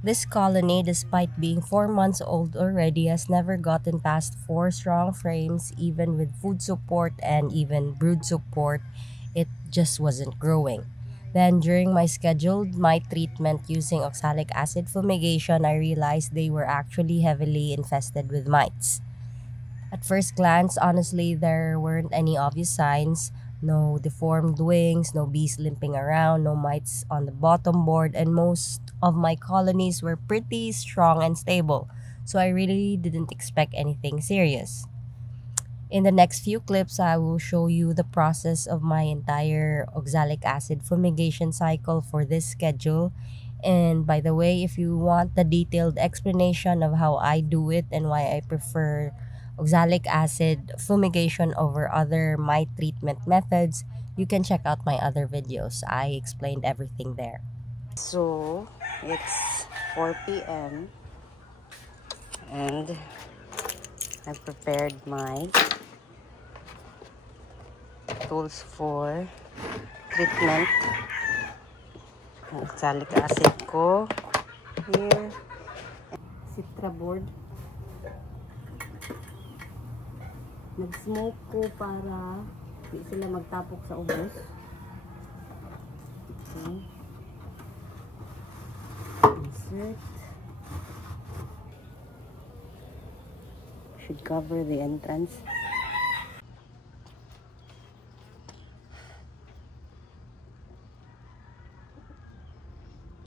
This colony, despite being 4 months old already, has never gotten past 4 strong frames. Even with food support and even brood support, it just wasn't growing. Then during my scheduled mite treatment using oxalic acid fumigation, I realized they were actually heavily infested with mites. At first glance, honestly, there weren't any obvious signs. No deformed wings, no bees limping around, no mites on the bottom board, and most of my colonies were pretty strong and stable, so I really didn't expect anything serious. In the next few clips, I will show you the process of my entire oxalic acid fumigation cycle for this schedule. And by the way, if you want the detailed explanation of how I do it and why I prefer oxalic acid fumigation over other mite treatment methods, you can check out my other videos. I explained everything there. So it's 4 p.m. and I prepared my tools for treatment. Ang oxalic acid ko here. Citra board. Nag-smoke ko para hindi sila magtapok sa ubos. Okay. Insert. Should cover the entrance.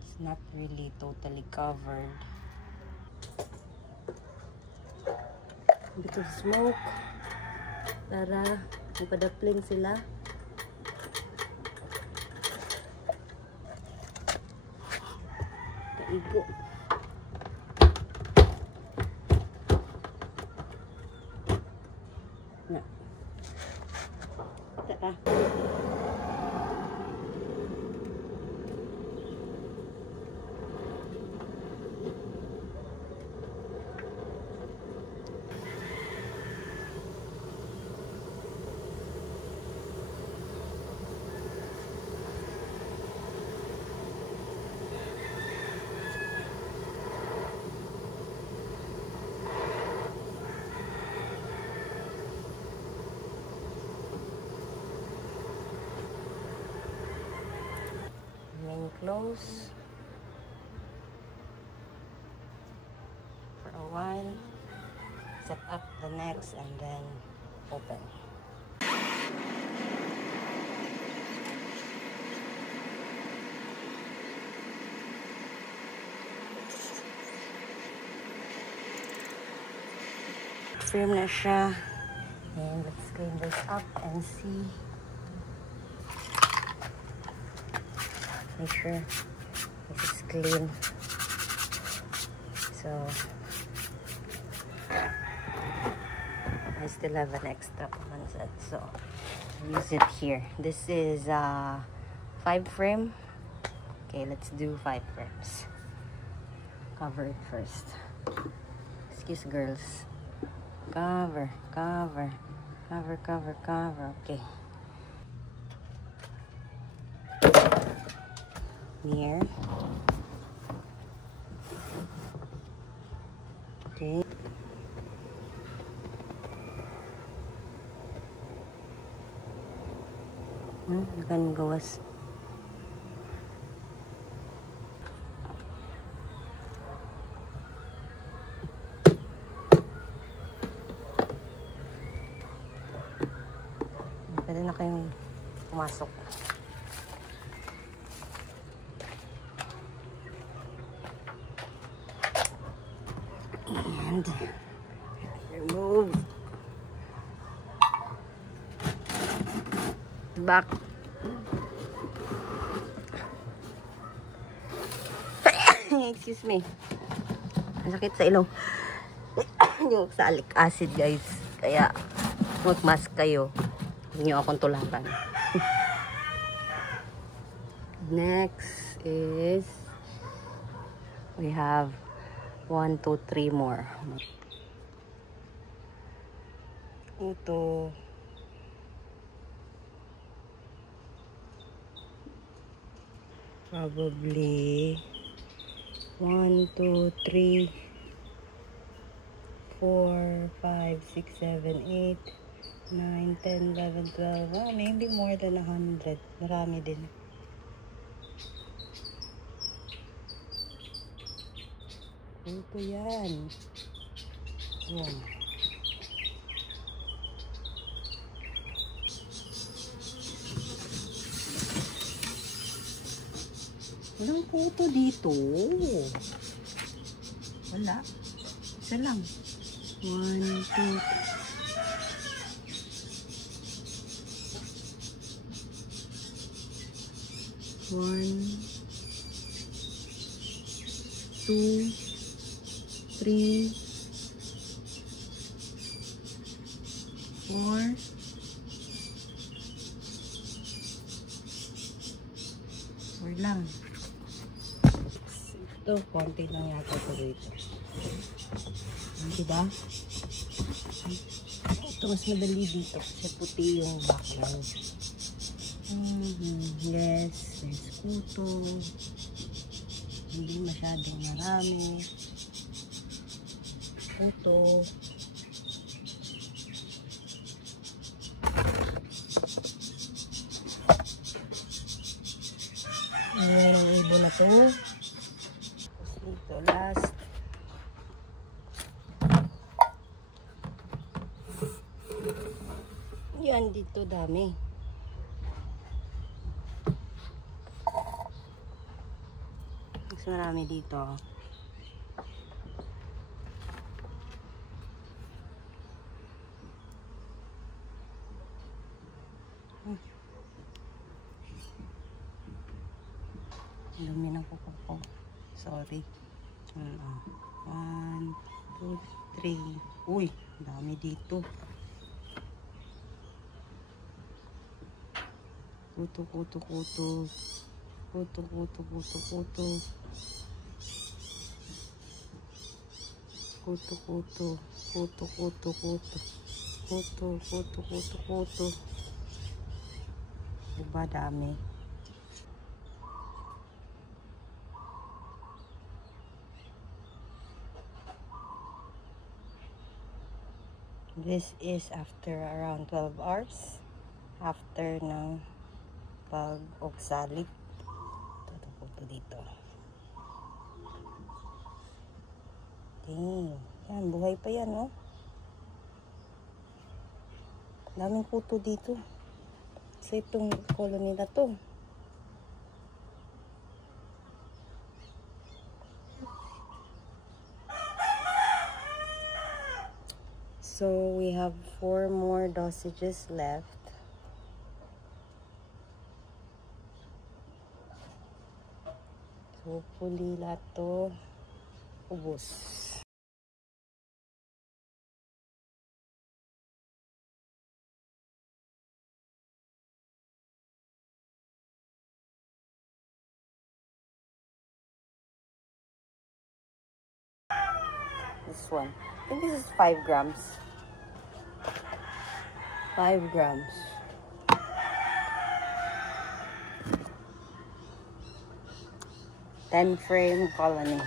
It's not really totally covered. A bit of smoke para mapadapling sila. Kaigo. Na. Taka. Close for a while, set up the necks and then open. Firm na siya, and let's clean this up and see. Make sure it is clean. So I still have an extra one set, so use it here. This is 5 frame. Okay, let's do 5 frames. Cover it first. Excuse girls. Cover, cover, cover, cover, cover. Okay. Here. Okay. Akan gawas. Pwede na kayong pumasok. And remove the back. Excuse me. Masakit sa ilong. Yung oxalic acid, guys. Kaya mag-mask kayo. Huwag niyo akong tulakan. Next is we have 1, 2, 3 more. Ito. Probably 1, 2, 3, 4, 5, 6, 7, 8, 9, 10, 11, 12. Maybe more than 100. Marami din. Ito yan. Yan. Walang kuto dito. Wala. Isa lang. 1, 2, 1, 2, 3, 4, 4 lang. Ito, konti lang yata ito dito. Diba? Ito, mas madali dito kasi puti yung background. Yes, there's kuto. Hindi masyadong marami. Kuto. Ayan yung ibon na to. Ito last. Yan dito dami. Mas marami dito. Dumi ng kuko ko. Sorry. 1, 2, 3. Uy, dami dito. Kuto, kuto, kuto. Kuto, kuto, kuto, kuto. Kuto, kuto. Kuto, kuto, kuto. Kuto, kuto, kuto, kuto. Diba dami? This is after around 12 hours. After ng pag-oksalik. Ito dito. Dang. Yan, buhay pa yan, no? Daming kuto dito. Sa itong colony na to. So, we have 4 more dosages left. So, hopefully lahat to ubos. This one. I think this is 5 grams. 5 grams. Ten frame colony.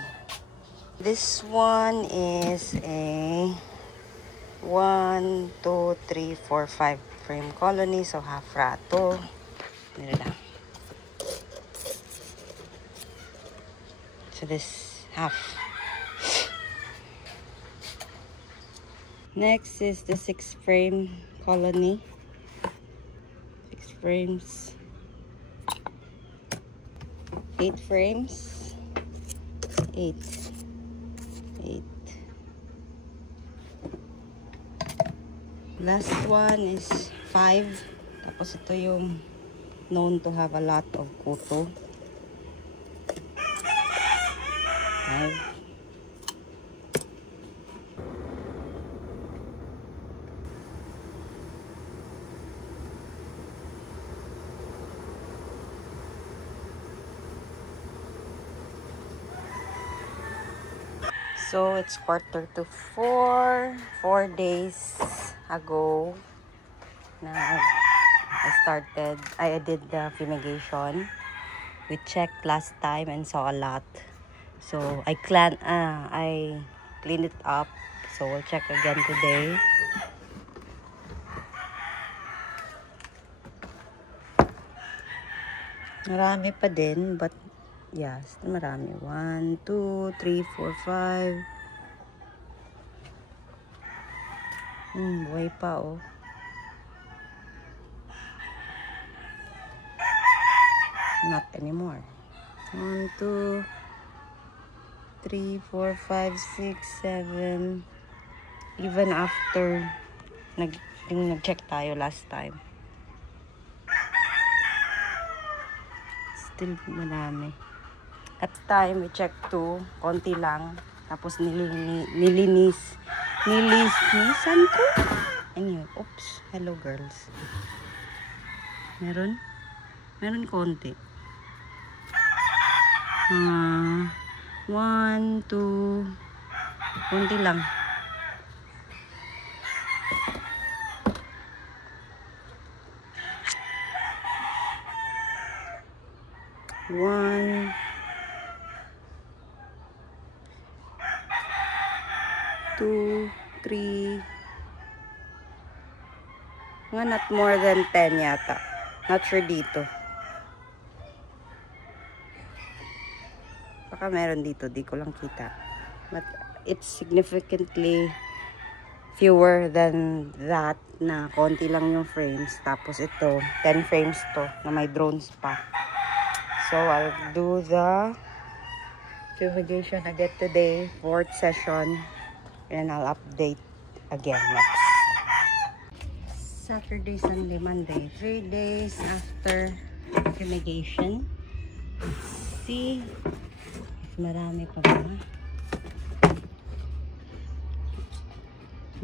This one is a 1, 2, 3, 4, 5 frame colony. So half rato. Dito lang. So this half. Next is the 6 frame colony. 6 frames. 8 frames. 8. Last one is 5. Tapos ito yung known to have a lot of kuto. 5. So it's 3:45. 4 days ago na I did the fumigation. We checked last time and saw a lot. So I clean it up. So we'll check again today. Marami pa din, but yeah, still marami. 1, 2, 3, 4, 5. Buhay pa oh. Not anymore. 1, 2, 3, 4, 5, 6, 7. Even after nag-check tayo last time, still marami. At time we check 2, konti lang. Tapos nilinisan ko. Anyway, oops. Hello girls. Meron konti. 1, 2, konti lang. One, 2, 3. Mga not more than 10 yata. Not sure dito. Baka meron dito, di ko lang kita. But it's significantly fewer than that na konti lang yung frames. Tapos ito, 10 frames to na may drones pa. So I'll do the fumigation again today, 4th session, and I'll update again next. Saturday, Sunday, Monday, 3 days after fumigation. Let's see if marami pa ba.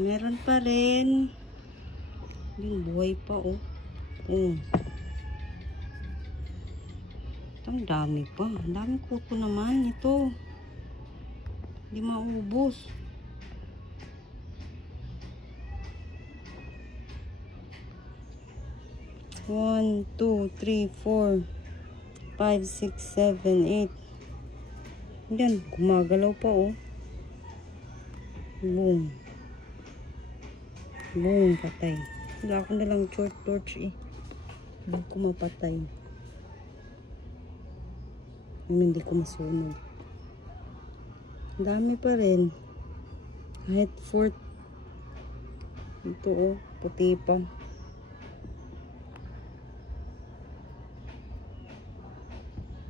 Meron pa rin. Yung buhay pa oh. Ang dami pa. Ang dami kuko naman ito. Hindi maubos. One, 2, 3, 4, 5, 6, 7, 8. Yan, gumagalaw pa oh. Boom. Boom, patay. Wala ko na lang short torch eh. Hindi ko mapatay. Hindi ko masunog. Ang dami pa rin. Kahit 4th. Ito oh, puti pa.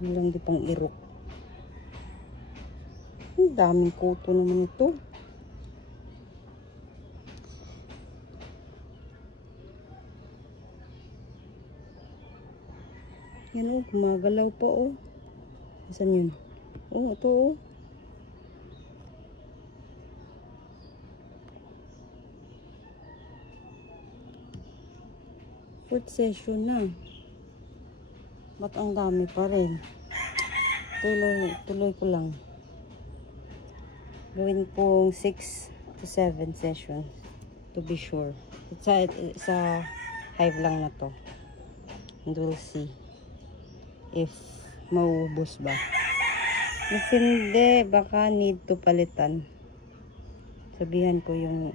Walang di pang irok. Ang daming kuto naman ito. Yan oh, gumagalaw pa oh. Saan yun? Oh, ito oh. Fourth session na. Ba't ang dami pa rin? Tuloy ko lang. Gawin pong 6 to 7 sessions to be sure. Sa hive lang na to. And we'll see if maubos ba. If hindi, baka need to palitan. Sabihan ko yung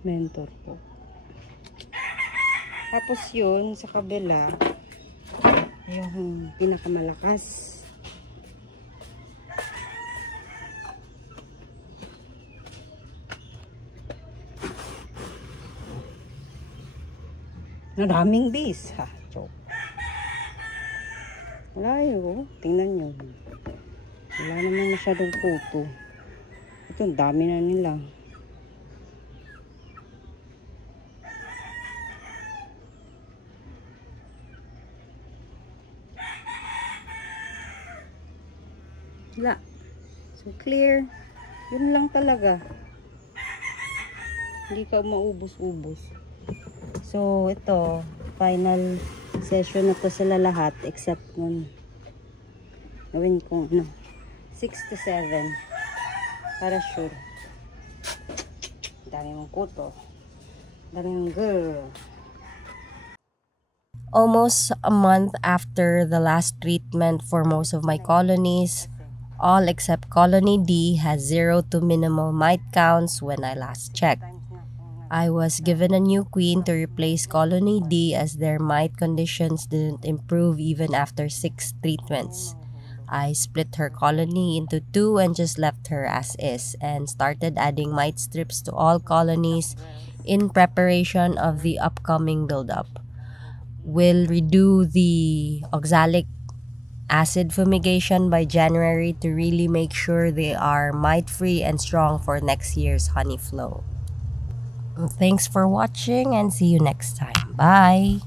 mentor ko. Tapos yun, sa kabila, yung pinakamalakas. Maraming bees. Ha, joke. Wala yun. Tingnan nyo. Wala naman masyadong puto. Ito, dami na nila. Wala. So, clear. Yun lang talaga. Hindi ka maubos-ubos. So, ito. Final session na to sila lahat. Except nun. Gawin ko, 6 to 7. Para sure. Dami mong kuto. Dami mong girl. Almost a month after the last treatment for most of my colonies, all except colony D has 0 to minimal mite counts when I last checked. I was given a new queen to replace colony D as their mite conditions didn't improve even after 6 treatments. I split her colony into 2 and just left her as is and started adding mite strips to all colonies in preparation of the upcoming buildup. We'll redo the oxalic acid fumigation by January to really make sure they are mite free and strong for next year's honey flow. Thanks for watching and see you next time. Bye!